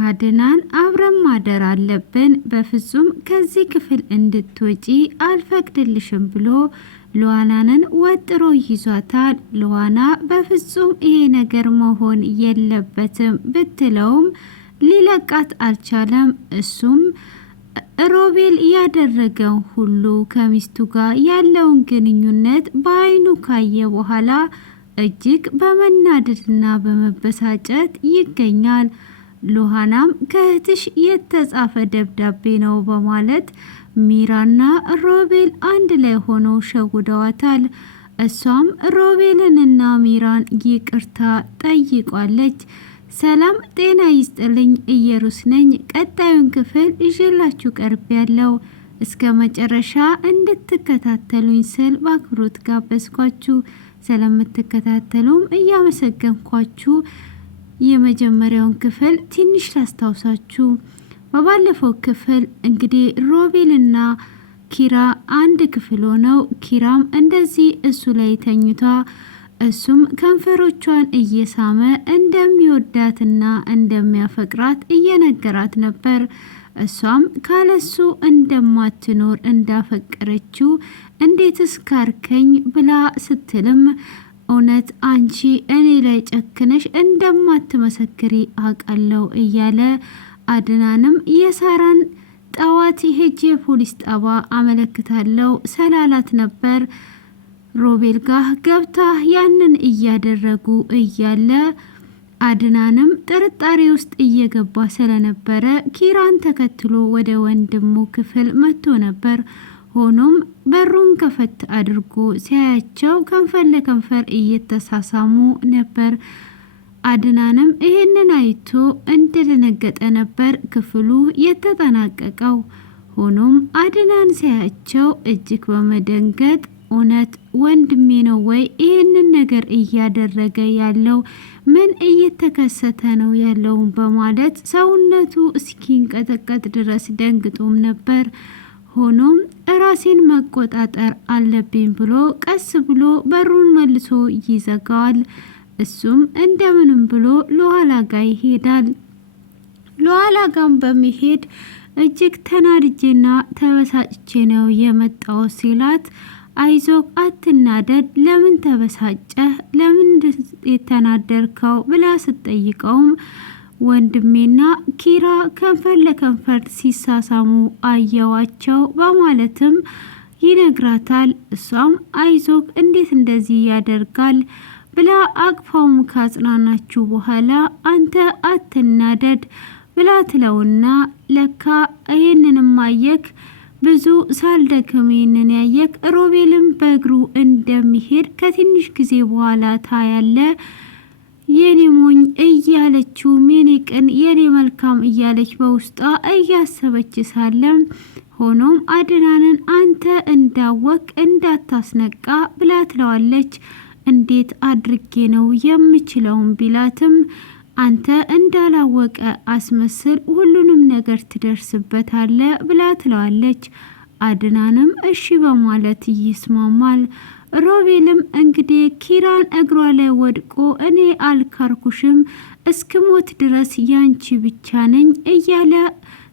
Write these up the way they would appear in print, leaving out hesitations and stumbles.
አድናን አብረን ማደር አለብን፣ በፍጹም ከዚህ ክፍል እንድትወጪ አልፈቅድልሽም ብሎ ሉዋናንን ወጥሮ ይዟታል። ሉዋና በፍጹም ይሄ ነገር መሆን የለበትም ብትለውም ሊለቃት አልቻለም። እሱም ሮቤል ያደረገው ሁሉ ከሚስቱ ጋር ያለውን ግንኙነት በአይኑ ካየ በኋላ እጅግ በመናደድና በመበሳጨት ይገኛል። ሉሃናም ከእህትሽ የተጻፈ ደብዳቤ ነው በማለት ሚራና ሮቤል አንድ ላይ ሆነው ሸውደዋታል። እሷም ሮቤልንና ሚራን ይቅርታ ጠይቋለች። ሰላም ጤና ይስጥልኝ፣ ኢየሩስ ነኝ። ቀጣዩን ክፍል ይዤላችሁ ቀርብ ያለው እስከ መጨረሻ እንድትከታተሉኝ ስል በአክብሮት ጋበዝኳችሁ። ስለምትከታተሉም እያመሰገንኳችሁ የመጀመሪያውን ክፍል ትንሽ ላስታውሳችሁ። በባለፈው ክፍል እንግዲህ ሮቤልና ኪራ አንድ ክፍል ሆነው ኪራም እንደዚህ እሱ ላይ ተኝቷ እሱም ከንፈሮቿን እየሳመ እንደሚወዳትና እንደሚያፈቅራት እየነገራት ነበር። እሷም ካለሱ እንደማትኖር እንዳፈቀረችው እንዴትስ ካርከኝ ብላ ስትልም እውነት አንቺ እኔ ላይ ጨክነሽ እንደማትመሰክሪ አውቃለሁ እያለ አድናንም የሳራን ጠዋት ሄጄ ፖሊስ ጣባ አመለክታለሁ ሰላላት ነበር። ሮቤል ጋር ገብታ ያንን እያደረጉ እያለ አድናንም ጥርጣሬ ውስጥ እየገባ ስለነበረ ኪራን ተከትሎ ወደ ወንድሙ ክፍል መጥቶ ነበር። ሆኖም በሩን ከፈት አድርጎ ሲያያቸው ከንፈር ለከንፈር እየተሳሳሙ ነበር። አድናንም ይህንን አይቶ እንደደነገጠ ነበር ክፍሉ የተጠናቀቀው። ሆኖም አድናን ሲያያቸው እጅግ በመደንገጥ እውነት ወንድሜ ነው ወይ ይህንን ነገር እያደረገ ያለው? ምን እየተከሰተ ነው ያለው? በማለት ሰውነቱ እስኪንቀጠቀጥ ድረስ ደንግጦም ነበር። ሆኖም ራሴን መቆጣጠር አለብኝ ብሎ ቀስ ብሎ በሩን መልሶ ይዘጋዋል። እሱም እንደምንም ብሎ ለኋላ ጋ ይሄዳል። ለኋላ ጋም በመሄድ እጅግ ተናድጄና ተበሳጭቼ ነው የመጣው ሲላት አይዞህ አትናደድ፣ ለምን ተበሳጨህ? ለምን የተናደርከው? ብላ ስትጠይቀውም ወንድሜና ኪራ ከንፈር ለከንፈር ሲሳሳሙ አየዋቸው በማለትም ይነግራታል። እሷም አይዞህ እንዴት እንደዚህ ያደርጋል ብላ አቅፋውም ካጽናናችሁ በኋላ አንተ አትናደድ ብላ ትለውና ለካ ይህንንም አየክ ብዙ ሳልደክም ይህንን ያየክ ሮቤልም በእግሩ እንደሚሄድ ከትንሽ ጊዜ በኋላ ታያለ የኔ ሞኝ እያለችው የኔ ቅን የኔ መልካም እያለች በውስጧ እያሰበች ሳለም ሆኖም አድናንን አንተ እንዳወቅ እንዳታስነቃ ብላ ትለዋለች። እንዴት አድርጌ ነው የምችለውን ቢላትም አንተ እንዳላወቀ አስመስል ሁሉንም ነገር ትደርስበታለ ብላ ትለዋለች። አድናንም እሺ በማለት ይስማማል። ሮቤልም እንግዲህ ኪራን እግሯ ላይ ወድቆ እኔ አልካርኩሽም እስክሞት ድረስ ያንቺ ብቻ ነኝ እያለ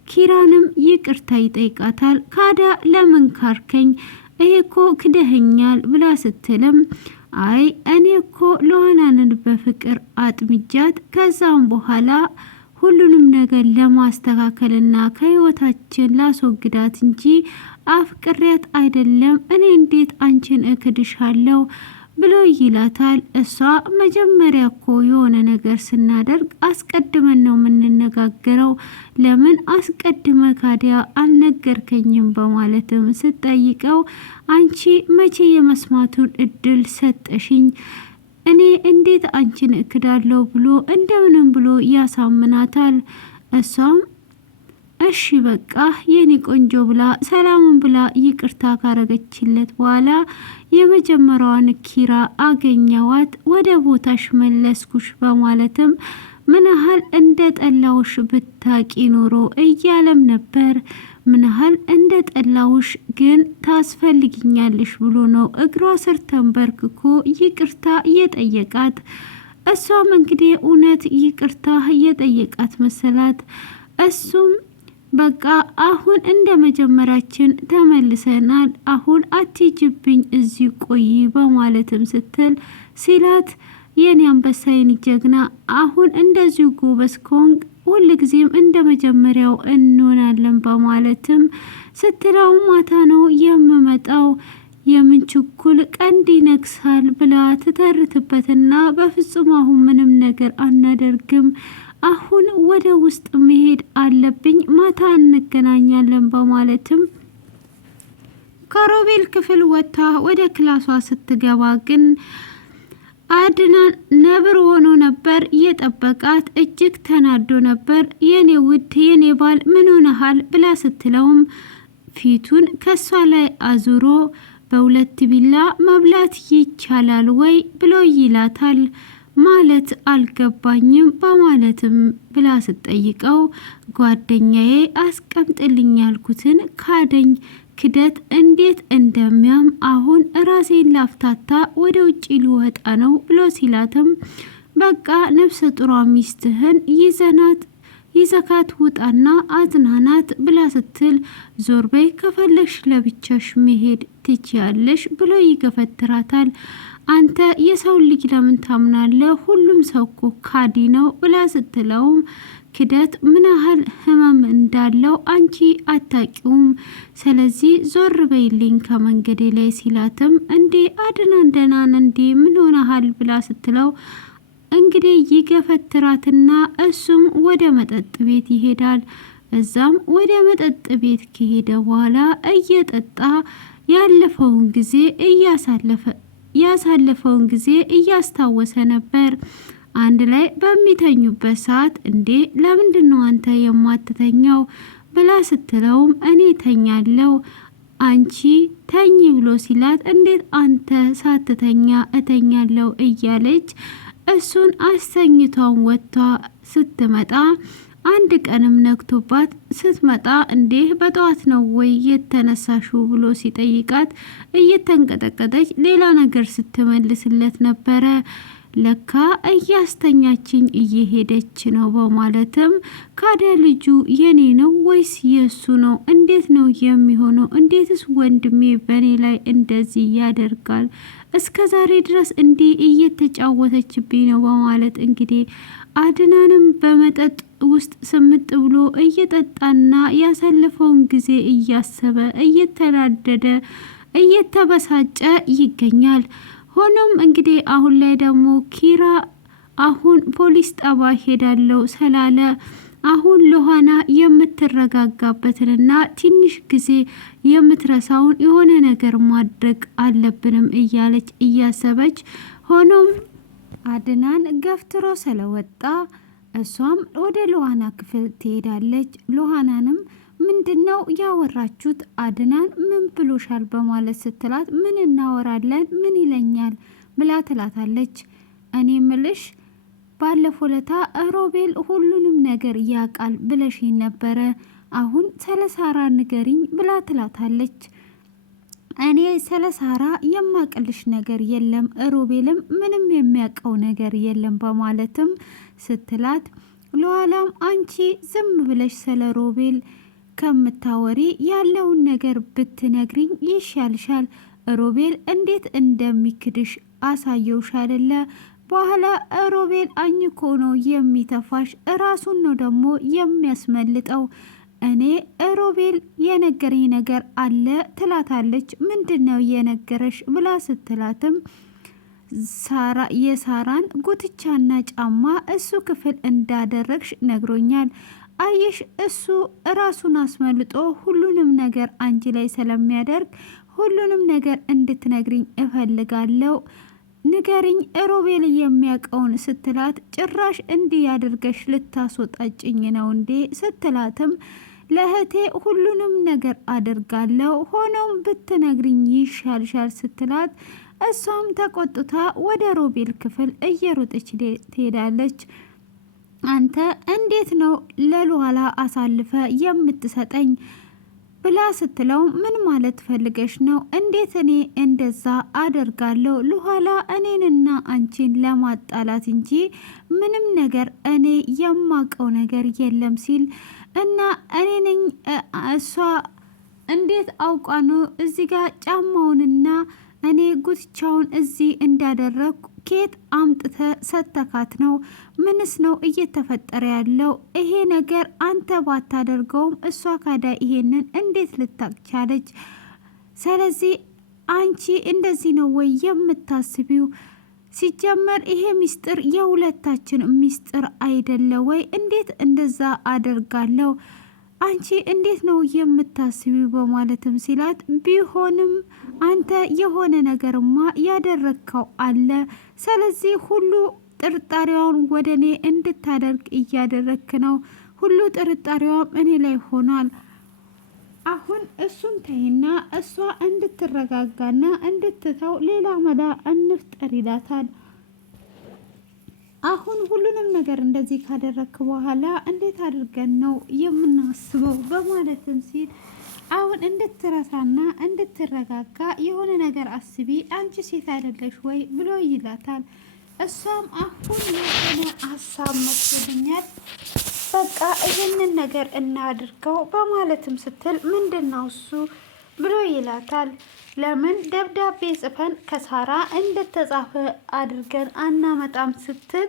ኪራንም ይቅርታ ይጠይቃታል። ካዳ ለምን ካርከኝ? ይሄ እኮ ክደኸኛል ብላ ስትልም አይ እኔ እኮ ሉዋናንን በፍቅር አጥምጃት ከዛም በኋላ ሁሉንም ነገር ለማስተካከልና ከህይወታችን ላስወግዳት እንጂ አፍቅሬያት አይደለም። እኔ እንዴት አንቺን እክድሻለሁ ብሎ ይላታል። እሷ መጀመሪያ እኮ የሆነ ነገር ስናደርግ አስቀድመን ነው የምንነጋገረው፣ ለምን አስቀድመ ካዲያ አልነገርከኝም? በማለትም ስትጠይቀው አንቺ መቼ የመስማቱን እድል ሰጠሽኝ? እኔ እንዴት አንቺን እክዳለሁ ብሎ እንደምንም ብሎ ያሳምናታል። እሷም እሺ በቃ የኔ ቆንጆ ብላ ሰላምን ብላ ይቅርታ ካረገችለት በኋላ የመጀመሪያዋን ኪራ አገኘዋት። ወደ ቦታሽ መለስኩሽ በማለትም ምን ያህል እንደ ጠላውሽ ብታቂ ኖሮ እያለም ነበር። ምን ያህል እንደ ጠላውሽ ግን ታስፈልግኛለሽ ብሎ ነው እግሯ ስር ተንበርክኮ ይቅርታ የጠየቃት። እሷም እንግዲህ እውነት ይቅርታ እየጠየቃት መሰላት። እሱም በቃ አሁን እንደ መጀመሪያችን ተመልሰናል፣ አሁን አትጅብኝ እዚህ ቆይ በማለትም ስትል ሲላት የኔ አንበሳ የኔ ጀግና አሁን እንደዚሁ ጎበዝ ከሆንክ ሁልጊዜም እንደ መጀመሪያው እንሆናለን በማለትም ስትለው ማታ ነው የምመጣው የምን ችኩል ቀንድ ይነክሳል ብላ ትተርትበትና በፍጹም አሁን ምንም ነገር አናደርግም፣ አሁን ወደ ውስጥ መሄድ አለብኝ፣ ማታ እንገናኛለን በማለትም ከሮቤል ክፍል ወጥታ ወደ ክላሷ ስትገባ ግን አድናን ነብር ሆኖ ነበር የጠበቃት። እጅግ ተናዶ ነበር። የኔ ውድ የኔ ባል ምን ሆነሃል ብላ ስትለውም ፊቱን ከሷ ላይ አዙሮ በሁለት ቢላ መብላት ይቻላል ወይ ብሎ ይላታል። ማለት አልገባኝም በማለትም ብላ ስትጠይቀው ጓደኛዬ አስቀምጥልኝ ያልኩትን ካደኝ፣ ክደት እንዴት እንደሚያም አሁን ራሴን ላፍታታ ወደ ውጭ ሊወጣ ነው ብሎ ሲላትም በቃ ነፍሰ ጡሯ ሚስትህን ይዘካት ውጣና አዝናናት ብላ ስትል ዞር በይ ከፈለግሽ ለብቻሽ መሄድ ትችያለሽ ብሎ ይገፈትራታል። አንተ የሰው ልጅ ለምን ታምናለህ? ሁሉም ሰው እኮ ካዲ ነው ብላ ስትለውም ክደት ምን ያህል ህመም እንዳለው አንቺ አታቂውም፣ ስለዚህ ዞር በይልኝ ከመንገዴ ላይ ሲላትም እንዴ አድናን ደህናን እንዴ ምን ሆነሃል ብላ ስትለው እንግዲህ ይገፈትራትና እሱም ወደ መጠጥ ቤት ይሄዳል። እዛም ወደ መጠጥ ቤት ከሄደ በኋላ እየጠጣ ያሳለፈውን ጊዜ እያስታወሰ ነበር። አንድ ላይ በሚተኙበት ሰዓት እንዴ ለምንድነው አንተ የማትተኛው ብላ ስትለውም እኔ ተኛለው አንቺ ተኝ ብሎ ሲላት እንዴት አንተ ሳትተኛ እተኛለው እያለች እሱን አስተኝቷን ወጥታ ስትመጣ አንድ ቀንም ነክቶባት ስትመጣ እንዴ በጠዋት ነው ወይ የተነሳሹ ብሎ ሲጠይቃት እየተንቀጠቀጠች ሌላ ነገር ስትመልስለት ነበረ። ለካ እያስተኛችኝ እየሄደች ነው በማለትም ካደ ልጁ የኔ ነው ወይስ የሱ ነው? እንዴት ነው የሚሆነው? እንዴትስ ወንድሜ በእኔ ላይ እንደዚህ ያደርጋል? እስከ ዛሬ ድረስ እንዲህ እየተጫወተችብኝ ነው በማለት እንግዲህ አድናንም በመጠጥ ውስጥ ስምጥ ብሎ እየጠጣና ያሳለፈውን ጊዜ እያሰበ እየተናደደ እየተበሳጨ ይገኛል። ሆኖም እንግዲህ አሁን ላይ ደግሞ ኪራ አሁን ፖሊስ ጣባ ሄዳለው ስላለ አሁን ሉሃና የምትረጋጋበትንና ትንሽ ጊዜ የምትረሳውን የሆነ ነገር ማድረግ አለብንም እያለች እያሰበች ሆኖም አድናን ገፍትሮ ስለወጣ እሷም ወደ ሉሃና ክፍል ትሄዳለች። ሉሃናንም ምንድነው ያወራችሁት? አድናን ምን ብሎሻል? በማለት ስትላት ምን እናወራለን ምን ይለኛል ብላ ትላታለች። እኔ ምልሽ ባለፈው ለታ ሮቤል ሁሉንም ነገር ያቃል ብለሽኝ ነበረ፣ አሁን ስለ ሳራ ንገሪኝ ብላ ትላታለች። እኔ ስለ ሳራ የማቅልሽ ነገር የለም፣ ሮቤልም ምንም የሚያውቀው ነገር የለም በማለትም ስትላት ለኋላም አንቺ ዝም ብለሽ ስለ ሮቤል ከምታወሪ ያለውን ነገር ብትነግሪኝ ይሻልሻል። ሮቤል እንዴት እንደሚክድሽ አሳየውሽ አይደለ? በኋላ ሮቤል አኝኮ ነው የሚተፋሽ፣ ራሱን ነው ደግሞ የሚያስመልጠው። እኔ ሮቤል የነገረኝ ነገር አለ ትላታለች። ምንድነው የነገረሽ ብላ ስትላትም የሳራን ጉትቻና ጫማ እሱ ክፍል እንዳደረግሽ ነግሮኛል። አየሽ እሱ ራሱን አስመልጦ ሁሉንም ነገር አንቺ ላይ ስለሚያደርግ ሁሉንም ነገር እንድትነግሪኝ እፈልጋለሁ፣ ንገሪኝ ሮቤል የሚያውቀውን ስትላት ጭራሽ እንዲህ ያድርገሽ ልታስወጣጭኝ ነው እንዴ ስትላትም ለእህቴ ሁሉንም ነገር አድርጋለሁ፣ ሆኖም ብትነግሪኝ ይሻልሻል ስትላት እሷም ተቆጥታ ወደ ሮቤል ክፍል እየሮጠች ትሄዳለች። አንተ እንዴት ነው ለሉኋላ አሳልፈ የምትሰጠኝ? ብላ ስትለው ምን ማለት ፈልገሽ ነው? እንዴት እኔ እንደዛ አደርጋለሁ? ለኋላ እኔንና አንቺን ለማጣላት እንጂ ምንም ነገር እኔ የማቀው ነገር የለም ሲል እና እኔ ነኝ እሷ እንዴት አውቃ ነው እዚህ ጋር ጫማውንና እኔ ጉትቻውን እዚህ እንዳደረግኩ ኬት አምጥተ ሰተካት ነው? ምንስ ነው እየተፈጠረ ያለው? ይሄ ነገር አንተ ባታደርገውም እሷ ካዳ ይሄንን እንዴት ልታቅቻለች? ስለዚህ አንቺ እንደዚህ ነው ወይ የምታስቢው? ሲጀመር ይሄ ሚስጥር የሁለታችን ሚስጥር አይደለ ወይ? እንዴት እንደዛ አደርጋለሁ? አንቺ እንዴት ነው የምታስቢው? በማለትም ሲላት ቢሆንም አንተ የሆነ ነገርማ ያደረግከው አለ። ስለዚህ ሁሉ ጥርጣሬዋን ወደ እኔ እንድታደርግ እያደረግክ ነው። ሁሉ ጥርጣሬዋም እኔ ላይ ሆኗል። አሁን እሱን ተይና እሷ እንድትረጋጋና እንድትተው ሌላ መላ እንፍጠር ይላታል። አሁን ሁሉንም ነገር እንደዚህ ካደረግክ በኋላ እንዴት አድርገን ነው የምናስበው? በማለትም ሲል አሁን እንድትረሳና እንድትረጋጋ የሆነ ነገር አስቢ፣ አንቺ ሴት አይደለሽ ወይ ብሎ ይላታል። እሷም አሁን የሆነ ሀሳብ መጥቶልኛል፣ በቃ ይህንን ነገር እናድርገው በማለትም ስትል ምንድን ነው እሱ ብሎ ይላታል። ለምን ደብዳቤ ጽፈን ከሳራ እንደተጻፈ አድርገን አናመጣም ስትል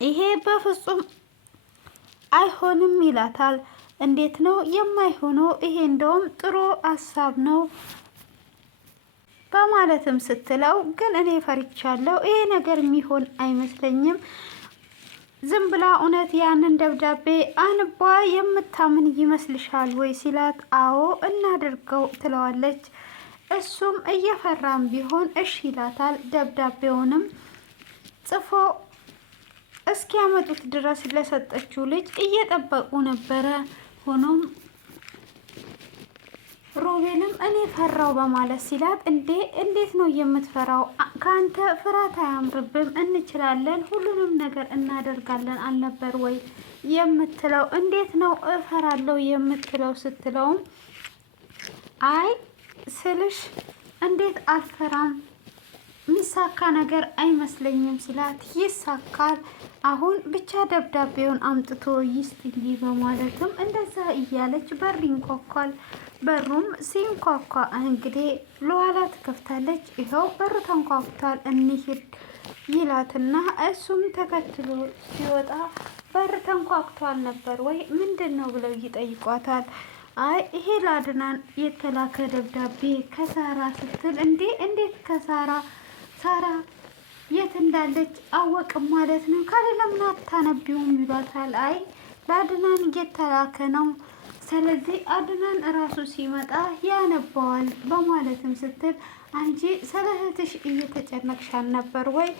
ይሄ በፍጹም አይሆንም ይላታል። እንዴት ነው የማይሆነው? ይሄ እንደውም ጥሩ ሀሳብ ነው በማለትም ስትለው ግን እኔ ፈርቻለሁ፣ ይሄ ነገር የሚሆን አይመስለኝም። ዝም ብላ እውነት ያንን ደብዳቤ አንባ የምታምን ይመስልሻል ወይ ሲላት አዎ እናድርገው ትለዋለች። እሱም እየፈራም ቢሆን እሺ ይላታል። ደብዳቤውንም ጽፎ እስኪያመጡት ድረስ ለሰጠችው ልጅ እየጠበቁ ነበረ። ሆኖም ሮቤልም እኔ ፈራው በማለት ሲላት እንዴት ነው የምትፈራው? ከአንተ ፍርሃት አያምርብም፣ እንችላለን፣ ሁሉንም ነገር እናደርጋለን አልነበር ወይ የምትለው? እንዴት ነው እፈራለሁ የምትለው ስትለውም አይ ስልሽ እንዴት አልፈራም፣ ሚሳካ ነገር አይመስለኝም ሲላት ይሳካል፣ አሁን ብቻ ደብዳቤውን አምጥቶ ይስጥልኝ በማለትም እንደዛ እያለች በር ይንኳኳል። በሩም ሲንኳኳ እንግዲህ ለኋላ ትከፍታለች። ይኸው በር ተንኳኩቷል እንሂድ ይላትና እሱም ተከትሎ ሲወጣ በር ተንኳኩቷል ነበር ወይ ምንድን ነው ብለው ይጠይቋታል። አይ ይሄ ለአድናን የተላከ ደብዳቤ ከሳራ ስትል እንዴት ከሳራ ሳራ የት እንዳለች አወቅም ማለት ነው? ካለ ለምን አታነቢውም ይሏታል። አይ ለአድናን የተላከ ነው፣ ስለዚህ አድናን እራሱ ሲመጣ ያነባዋል በማለትም ስትል አንቺ ስለ እህትሽ እየተጨነቅሻል ነበር ወይ?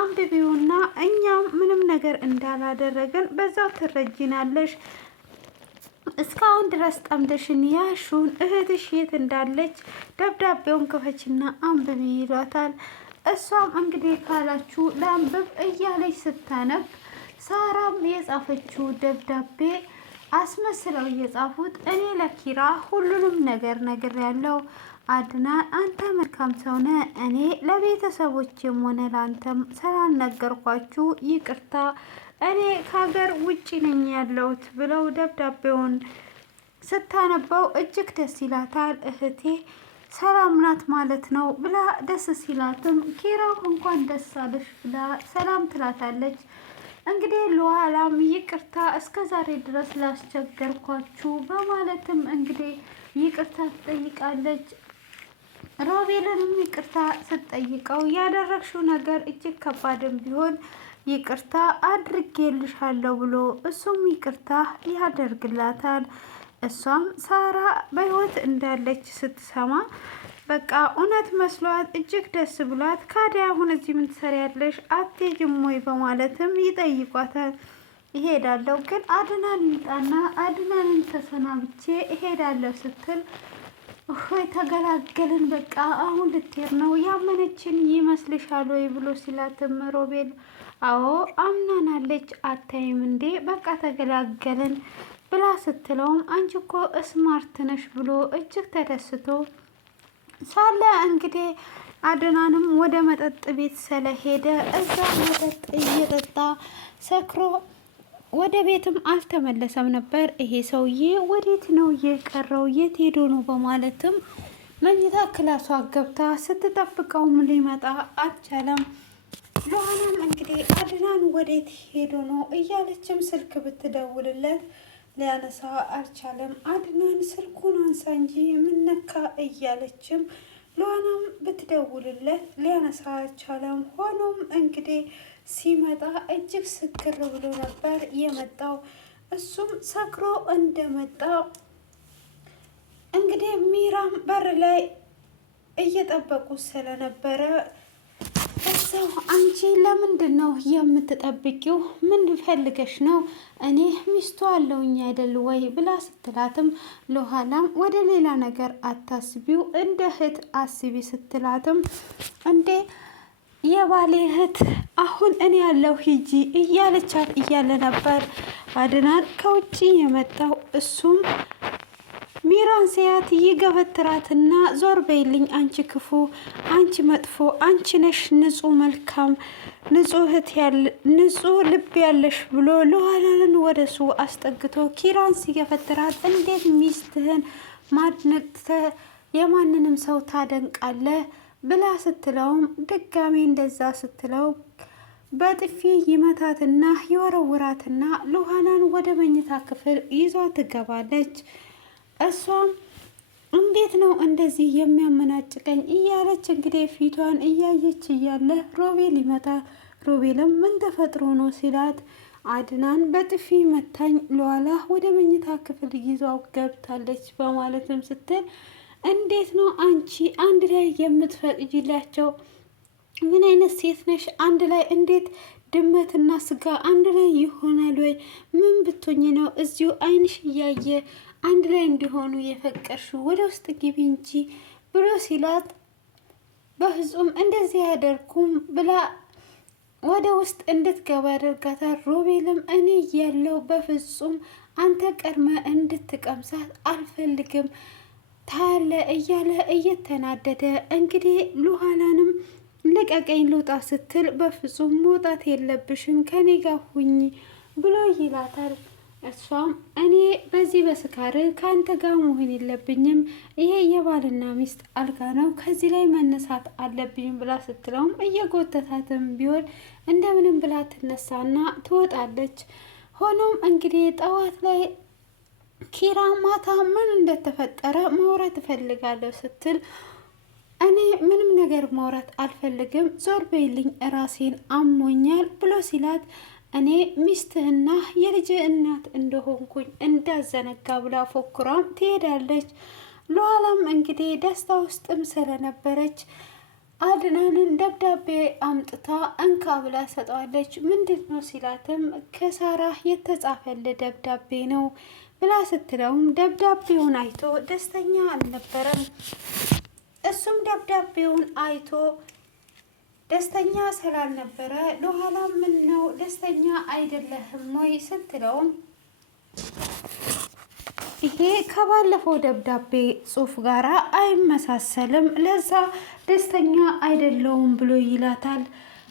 አንብቢውና እኛም ምንም ነገር እንዳላደረግን በዛው ትረጂናለሽ። እስካሁን ድረስ ጠምደሽን ያሹን እህትሽ የት እንዳለች ደብዳቤውን ክፈችና አንብቢ ይሏታል። እሷም እንግዲህ ካላችሁ ለአንብብ እያለች ስታነብ ሳራም የጻፈችው ደብዳቤ አስመስለው እየጻፉት እኔ ለኪራ ሁሉንም ነገር ነግሬያለሁ። አድናን አንተ መልካም ሰው ነህ፣ እኔ ለቤተሰቦቼም ሆነ ለአንተም ስላልነገርኳችሁ ይቅርታ፣ እኔ ከሀገር ውጭ ነኝ ያለሁት ብለው ደብዳቤውን ስታነበው እጅግ ደስ ይላታል። እህቴ ሰላም ናት ማለት ነው ብላ ደስ ሲላትም ኪራም እንኳን ደስ አለሽ ብላ ሰላም ትላታለች። እንግዲህ ለኋላም ይቅርታ እስከ ዛሬ ድረስ ላስቸገርኳችሁ በማለትም እንግዲህ ይቅርታ ትጠይቃለች። ሮቤልንም ይቅርታ ስትጠይቀው ያደረግሽው ነገር እጅግ ከባድም ቢሆን ይቅርታ አድርጌልሻለሁ ብሎ እሱም ይቅርታ ያደርግላታል። እሷም ሳራ በህይወት እንዳለች ስትሰማ በቃ እውነት መስሏት እጅግ ደስ ብሏት ካዲያ አሁን እዚህ ምን ትሰሪያለሽ አትሄጂም ወይ በማለትም ይጠይቋታል። ይሄዳለሁ ግን አድናን ይምጣና አድናንን ተሰናብቼ እሄዳለሁ ስትል ወይ ተገላገልን፣ በቃ አሁን ልትሄድ ነው ያመነችን ይመስልሻል ወይ ብሎ ሲላትም ሮቤል አዎ አምናናለች አታይም እንዴ በቃ ተገላገልን ብላ ስትለውም አንቺ እኮ ስማርት ነሽ ብሎ እጅግ ተደስቶ ሳለ እንግዲህ አድናንም ወደ መጠጥ ቤት ስለሄደ እዛ መጠጥ እየጠጣ ሰክሮ ወደ ቤትም አልተመለሰም ነበር። ይሄ ሰውዬ ወዴት ነው የቀረው? የት ሄዶ ነው? በማለትም መኝታ ክላሷ ገብታ ስትጠብቀውም ሊመጣ አልቻለም። ሉሃናም እንግዲህ አድናን ወዴት ሄዶ ነው እያለችም ስልክ ብትደውልለት ሊያነሳ አልቻለም። አድናን ስልኩን አንሳ እንጂ ምነካ እያለችም ሉሃናም ብትደውልለት ሊያነሳ አልቻለም። ሆኖም እንግዲህ ሲመጣ እጅግ ስክር ብሎ ነበር የመጣው። እሱም ሰክሮ እንደመጣ እንግዲህ ሚራም በር ላይ እየጠበቁ ስለነበረ እዛው አንቺ ለምንድን ነው የምትጠብቂው? ምን ፈልገሽ ነው? እኔ ሚስቱ አለውኝ አይደል ወይ ብላ ስትላትም ሉሃናም ወደ ሌላ ነገር አታስቢው እንደ እህት አስቢ ስትላትም እንዴ የባሌ እህት አሁን እኔ ያለው ሂጂ እያለቻት እያለ ነበር አድናን ከውጭ የመጣው። እሱም ሚራን ሲያት ይገፈትራትና ዞር በይልኝ አንቺ ክፉ፣ አንቺ መጥፎ፣ አንቺ ነሽ ንጹህ መልካም ንጹህ እህት ንጹህ ልብ ያለሽ ብሎ ሉሃናን ወደሱ አስጠግቶ ኪራን ሲገፈትራት እንዴት ሚስትህን ማድነቅ የማንንም ሰው ታደንቃለህ ብላ ስትለውም ድጋሜ እንደዛ ስትለው በጥፊ ይመታትና ይወረውራትና ሉሃናን ወደ መኝታ ክፍል ይዟ ትገባለች። እሷም እንዴት ነው እንደዚህ የሚያመናጭቀኝ እያለች እንግዲህ ፊቷን እያየች እያለ ሮቤል ይመጣል። ሮቤልም ምን ተፈጥሮ ነው ሲላት አድናን በጥፊ መታኝ ሉሃና ወደ መኝታ ክፍል ይዟው ገብታለች በማለትም ስትል እንዴት ነው አንቺ አንድ ላይ የምትፈቅጂላቸው? ምን አይነት ሴት ነሽ? አንድ ላይ እንዴት ድመትና ስጋ አንድ ላይ ይሆናል ወይ? ምን ብትሆኝ ነው እዚሁ አይንሽ እያየ አንድ ላይ እንዲሆኑ የፈቀርሽው? ወደ ውስጥ ግቢ እንጂ ብሎ ሲላት በፍጹም እንደዚህ አያደርኩም ብላ ወደ ውስጥ እንድትገባ ያደርጋታል። ሮቤልም እኔ ያለው በፍጹም አንተ ቀድመ እንድትቀምሳት አልፈልግም ታለ እያለ እየተናደደ እንግዲህ ሉሃናንም ልቀቀኝ ልውጣ ስትል በፍጹም መውጣት የለብሽም ከኔ ጋር ሁኝ ብሎ ይላታል። እሷም እኔ በዚህ በስካር ከአንተ ጋር መሆን የለብኝም፣ ይሄ የባልና ሚስት አልጋ ነው፣ ከዚህ ላይ መነሳት አለብኝ ብላ ስትለውም እየጎተታትም ቢሆን እንደምንም ብላ ትነሳና ትወጣለች። ሆኖም እንግዲህ ጠዋት ላይ ኪራ ማታ ምን እንደተፈጠረ ማውራት እፈልጋለሁ ስትል እኔ ምንም ነገር ማውራት አልፈልግም፣ ዞር በይልኝ ራሴን አሞኛል ብሎ ሲላት እኔ ሚስትህና የልጅ እናት እንደሆንኩኝ እንዳዘነጋ ብላ ፎክሯም ትሄዳለች። ሉሃናም እንግዲህ ደስታ ውስጥም ስለነበረች አድናንን ደብዳቤ አምጥታ እንካ ብላ ሰጠዋለች። ምንድን ነው ሲላትም ከሳራ የተጻፈል ደብዳቤ ነው ብላ ስትለውም ደብዳቤውን አይቶ ደስተኛ አልነበረም። እሱም ደብዳቤውን አይቶ ደስተኛ ስላልነበረ ሉሃና ምን ነው ደስተኛ አይደለህም ወይ ስትለውም ይሄ ከባለፈው ደብዳቤ ጽሑፍ ጋራ አይመሳሰልም፣ ለዛ ደስተኛ አይደለውም ብሎ ይላታል።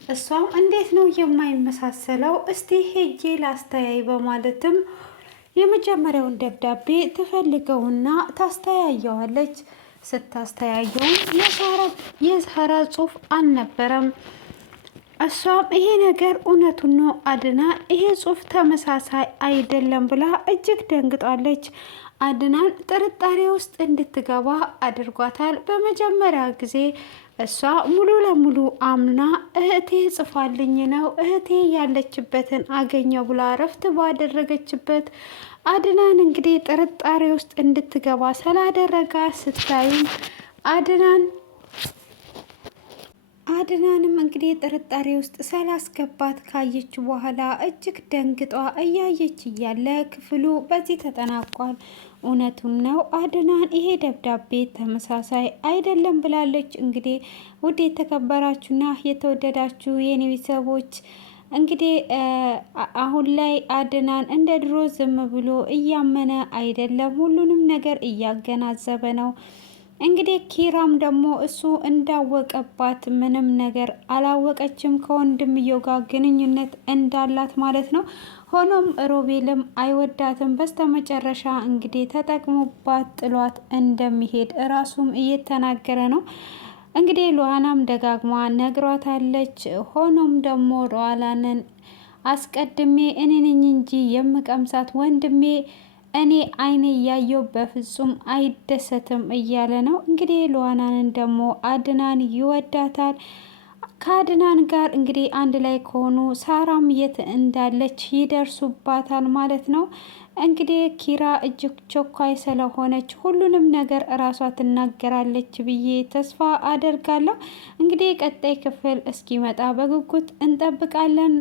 እሷም እንዴት ነው የማይመሳሰለው? እስቲ ሄጄ ላስተያይ በማለትም የመጀመሪያውን ደብዳቤ ትፈልገውና ታስተያየዋለች። ስታስተያየውም የዛራ ጽሑፍ አልነበረም። እሷም ይሄ ነገር እውነቱን ነው አድና፣ ይሄ ጽሑፍ ተመሳሳይ አይደለም ብላ እጅግ ደንግጣለች። አድናን ጥርጣሬ ውስጥ እንድትገባ አድርጓታል። በመጀመሪያ ጊዜ እሷ ሙሉ ለሙሉ አምና እህቴ ጽፋልኝ ነው እህቴ ያለችበትን አገኘው ብላ ረፍት ባደረገችበት አድናን እንግዲህ ጥርጣሬ ውስጥ እንድትገባ ስላደረጋ ስታይም አድናንም እንግዲህ ጥርጣሬ ውስጥ ስላስገባት ካየች በኋላ እጅግ ደንግጧ እያየች እያለ ክፍሉ በዚህ ተጠናቋል። እውነቱን ነው አድናን ይሄ ደብዳቤ ተመሳሳይ አይደለም ብላለች። እንግዲህ ውድ የተከበራችሁና የተወደዳችሁ የኔ ቤተሰቦች እንግዲህ አሁን ላይ አድናን እንደ ድሮ ዝም ብሎ እያመነ አይደለም፣ ሁሉንም ነገር እያገናዘበ ነው። እንግዲህ ኪራም ደግሞ እሱ እንዳወቀባት ምንም ነገር አላወቀችም፣ ከወንድምየው ጋር ግንኙነት እንዳላት ማለት ነው። ሆኖም ሮቤልም አይወዳትም። በስተመጨረሻ እንግዲህ ተጠቅሞባት ጥሏት እንደሚሄድ እራሱም እየተናገረ ነው። እንግዲህ ሉሃናም ደጋግማ ነግሯታለች። ሆኖም ደግሞ ሉሃናን አስቀድሜ እኔ ነኝ እንጂ የምቀምሳት ወንድሜ እኔ አይኔ እያየው በፍጹም አይደሰትም እያለ ነው። እንግዲህ ሉሃናንን ደግሞ አድናን ይወዳታል። ከአድናን ጋር እንግዲህ አንድ ላይ ከሆኑ ሳራም የት እንዳለች ይደርሱባታል ማለት ነው። እንግዲህ ኪራ እጅግ ቸኳይ ስለሆነች ሁሉንም ነገር እራሷ ትናገራለች ብዬ ተስፋ አደርጋለሁ። እንግዲህ ቀጣይ ክፍል እስኪመጣ በጉጉት እንጠብቃለን።